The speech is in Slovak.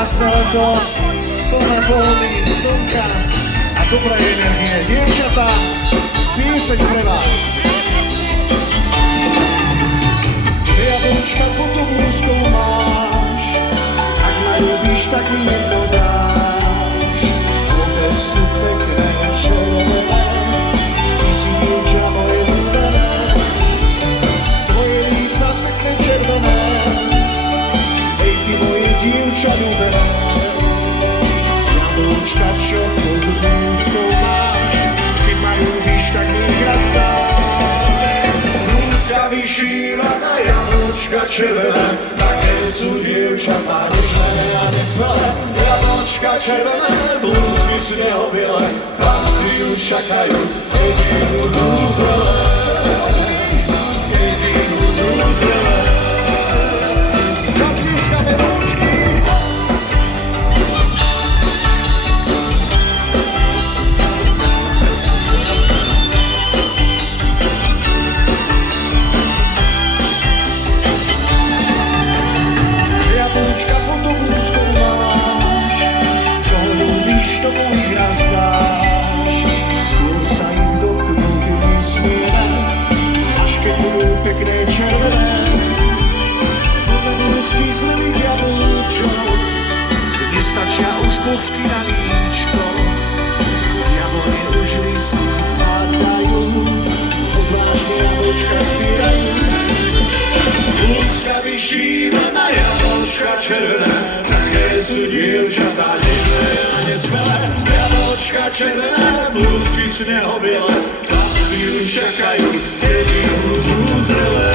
krásne leto, plné pohody, slnka a dobrej energie. Dievčatá, pieseň pre vás. Jablčka pod oblúzkou máš, ak ma ľubíš, tak mi jedno dáš. Tvoje sú pekné červené, ty si dievča moje ľúbené. Tvoje líca pekné červené, ej ty moje dievča ľúbené. Jablčka, čo pod oblúzkou máš, keď ma ľubíš, tak mi ich raz dáš. Lúska vyšívaná, jablčka červené, také sú dievčatá nežné a nesmelé. Jablčka červené, blúzky sú nehobiele, chlapci už čakajú, keď budú zrelé. Keď budú zrelé. Zatlískame rúčky. Jablčka pod oblúzkou máš, čo ľúbíš, tomu ich raz dáš. Skôr sa ich dotknúť nesmieme, až keď budú pekné červené. Plné blúzky zlých jablčok, kde stačia už bosky na líčko. Z jablone už listy padajú, odvážne jablčka zbierajú. Lúska vyšívaná, jablčka červené, také sú dievčatá nežné a nesmelé. Jablčka červené, blúzky sú nehobiele, chlapci už čakajú, keď budú zrelé.